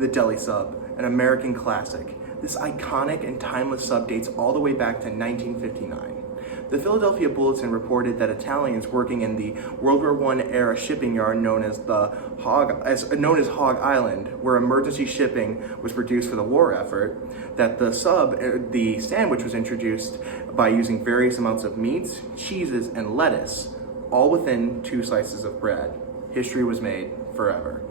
the deli sub, an American classic. This iconic and timeless sub dates all the way back to 1959. The Philadelphia Bulletin reported that Italians working in the World War I era shipping yard known as Hog Island, where emergency shipping was produced for the war effort, that the sandwich was introduced by using various amounts of meats, cheeses, and lettuce, all within 2 slices of bread. History was made forever.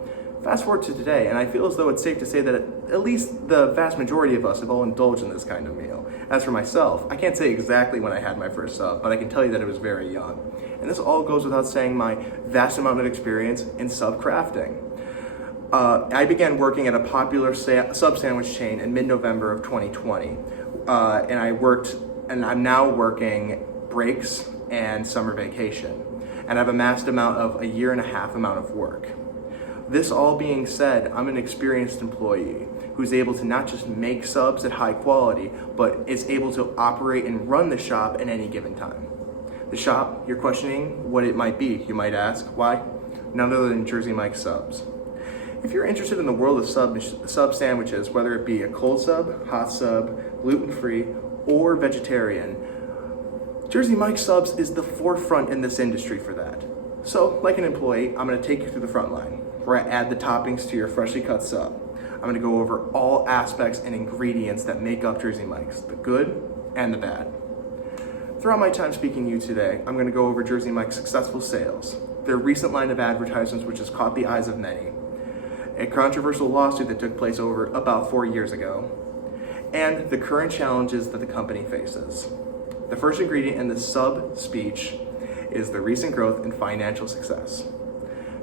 Fast forward to today, and I feel as though it's safe to say that at least the vast majority of us have all indulged in this kind of meal. As for myself, I can't say exactly when I had my first sub, but I can tell you that it was very young. And this all goes without saying my vast amount of experience in sub crafting. I began working at a popular sub sandwich chain in mid-November of 2020. And I'm now working breaks and summer vacation. And I've amassed a year and a half amount of work. This all being said, I'm an experienced employee who's able to not just make subs at high quality, but is able to operate and run the shop at any given time. The shop, you're questioning what it might be, you might ask. Why? None other than Jersey Mike's Subs. If you're interested in the world of sub sandwiches, whether it be a cold sub, hot sub, gluten-free, or vegetarian, Jersey Mike's Subs is the forefront in this industry for that. So, like an employee, I'm going to take you through the front line, where I add the toppings to your freshly cut sub. I'm going to go over all aspects and ingredients that make up Jersey Mike's, the good and the bad. Throughout my time speaking to you today, I'm going to go over Jersey Mike's successful sales, their recent line of advertisements which has caught the eyes of many, a controversial lawsuit that took place over about 4 years ago, and the current challenges that the company faces. The first ingredient in the sub speech is the recent growth and financial success.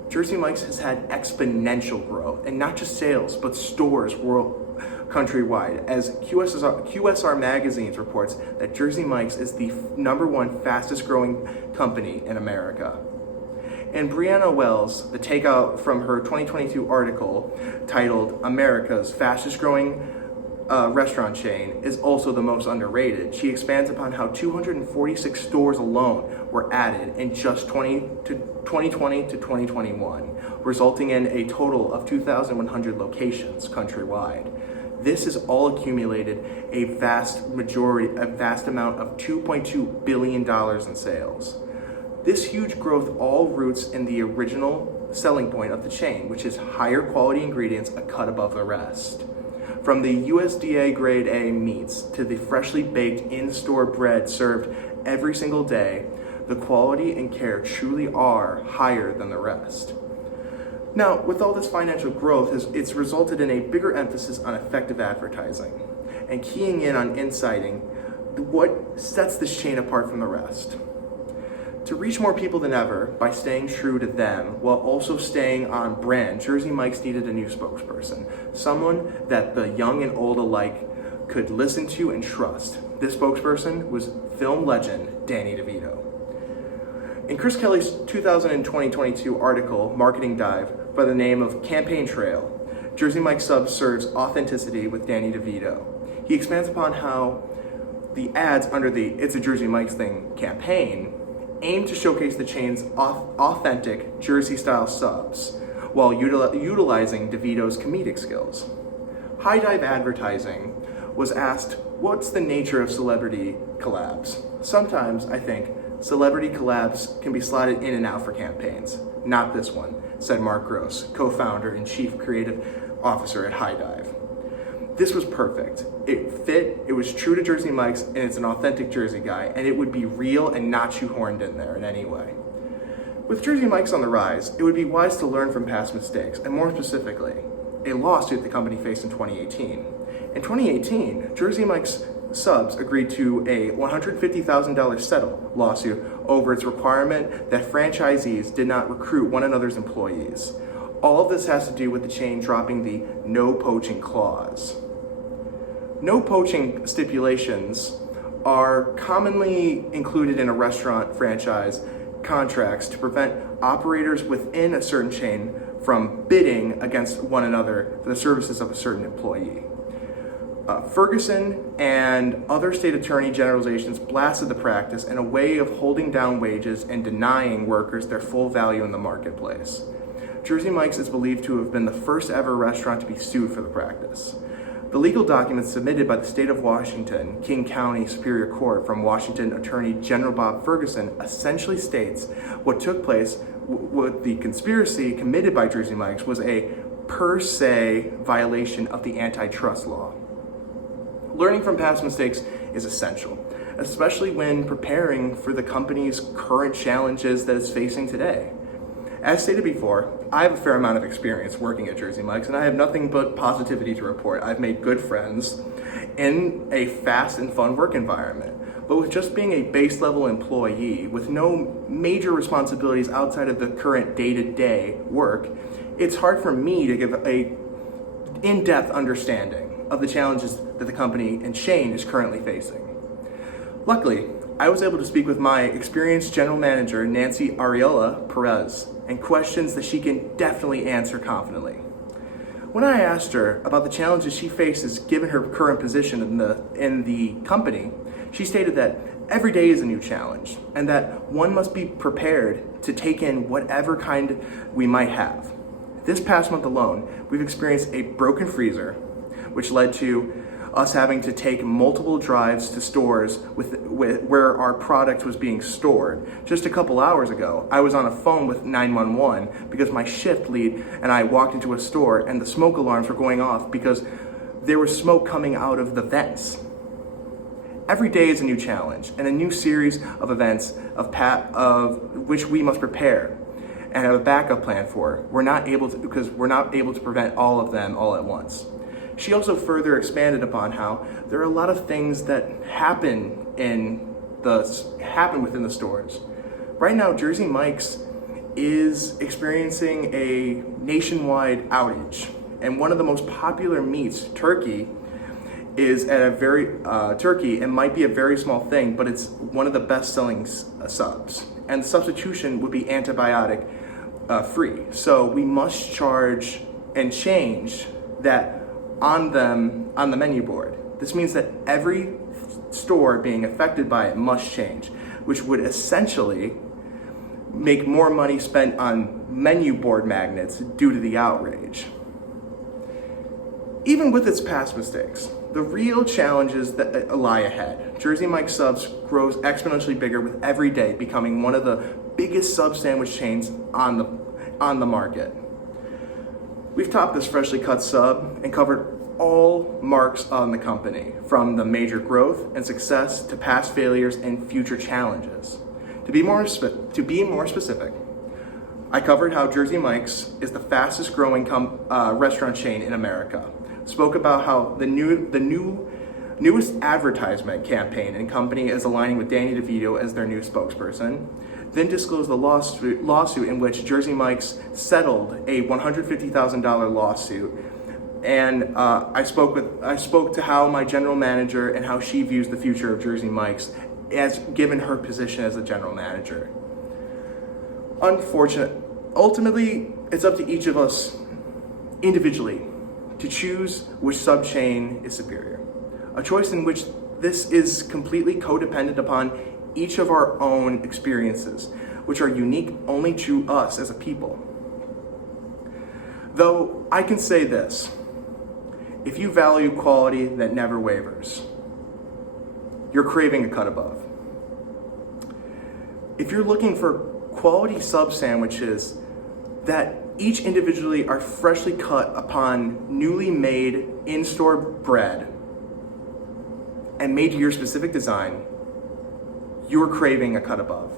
Jersey Mike's has had exponential growth, and not just sales, but stores countrywide, as QSR Magazines reports that Jersey Mike's is the #1 fastest growing company in America. And Brianna Wells, the takeout from her 2022 article titled America's Fastest Growing Restaurant Chain, is also the most underrated. She expands upon how 246 stores alone were added in just 2020 to 2021, resulting in a total of 2,100 locations countrywide. This has all accumulated a vast amount of $2.2 billion in sales. This huge growth all roots in the original selling point of the chain, which is higher quality ingredients a cut above the rest. From the USDA grade A meats to the freshly baked in-store bread served every single day, the quality and care truly are higher than the rest. Now, with all this financial growth, it's resulted in a bigger emphasis on effective advertising and keying in on inciting what sets this chain apart from the rest. To reach more people than ever by staying true to them while also staying on brand, Jersey Mike's needed a new spokesperson, someone that the young and old alike could listen to and trust. This spokesperson was film legend Danny DeVito. In Chris Kelly's 2022 article, Marketing Dive, by the name of Campaign Trail, Jersey Mike's Subs serves authenticity with Danny DeVito. He expands upon how the ads under the It's a Jersey Mike's Thing campaign aim to showcase the chain's authentic Jersey-style subs while utilizing DeVito's comedic skills. High Dive Advertising was asked, what's the nature of celebrity collabs? Sometimes, I think, celebrity collabs can be slotted in and out for campaigns. Not this one, said Mark Gross, co-founder and chief creative officer at High Dive. This was perfect. It fit, it was true to Jersey Mike's, and it's an authentic Jersey guy, and it would be real and not shoehorned in there in any way. With Jersey Mike's on the rise, it would be wise to learn from past mistakes, and more specifically, a lawsuit the company faced in 2018. In 2018, Jersey Mike's Subs agreed to a $150,000 settle lawsuit over its requirement that franchisees did not recruit one another's employees. All of this has to do with the chain dropping the no poaching clause. No poaching stipulations are commonly included in a restaurant franchise contracts to prevent operators within a certain chain from bidding against one another for the services of a certain employee. Ferguson and other state attorney generalizations blasted the practice in a way of holding down wages and denying workers their full value in the marketplace. Jersey Mike's is believed to have been the first ever restaurant to be sued for the practice. The legal documents submitted by the state of Washington, King County Superior Court from Washington Attorney General Bob Ferguson essentially states what took place, what the conspiracy committed by Jersey Mike's was a per se violation of the antitrust law. Learning from past mistakes is essential, especially when preparing for the company's current challenges that it's facing today. As stated before, I have a fair amount of experience working at Jersey Mike's, and I have nothing but positivity to report. I've made good friends in a fast and fun work environment. But with just being a base level employee with no major responsibilities outside of the current day-to-day work, it's hard for me to give a in-depth understanding of the challenges that the company and Shane is currently facing. Luckily, I was able to speak with my experienced general manager, Nancy Ariola Perez, and questions that she can definitely answer confidently. When I asked her about the challenges she faces given her current position in the company, she stated that every day is a new challenge and that one must be prepared to take in whatever kind we might have. This past month alone, we've experienced a broken freezer, which led to us having to take multiple drives to stores where our product was being stored. Just a couple hours ago, I was on a phone with 911 because my shift lead and I walked into a store and the smoke alarms were going off because there was smoke coming out of the vents. Every day is a new challenge and a new series of events of which we must prepare and have a backup plan for. Because we're not able to prevent all of them all at once. She also further expanded upon how there are a lot of things that happen within the stores. Right now, Jersey Mike's is experiencing a nationwide outage, and one of the most popular meats, turkey, is at a very turkey. It might be a very small thing, but it's one of the best-selling subs, and the substitution would be antibiotic free. So we must charge and change that on the menu board. This means that every store being affected by it must change, which would essentially make more money spent on menu board magnets due to the outrage. Even with its past mistakes, the real challenges that lie ahead. Jersey Mike's Subs grows exponentially bigger with every day, becoming one of the biggest sub sandwich chains on the market. We've topped this freshly cut sub and covered all marks on the company, from the major growth and success to past failures and future challenges. To be more specific, I covered how Jersey Mike's is the fastest growing restaurant chain in America. Spoke about how the newest advertisement campaign and company is aligning with Danny DeVito as their new spokesperson. Then disclosed the lawsuit in which Jersey Mike's settled a $150,000 lawsuit. And I spoke to how my general manager and how she views the future of Jersey Mike's as given her position as a general manager. Ultimately, it's up to each of us individually to choose which sub-chain is superior. A choice in which this is completely codependent upon each of our own experiences, which are unique only to us as a people. Though I can say this, if you value quality that never wavers, you're craving a cut above. If you're looking for quality sub sandwiches that each individually are freshly cut upon newly made in-store bread and made to your specific design, you're craving a cut above.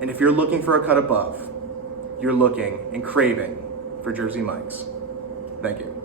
And if you're looking for a cut above, you're looking and craving for Jersey Mike's. Thank you.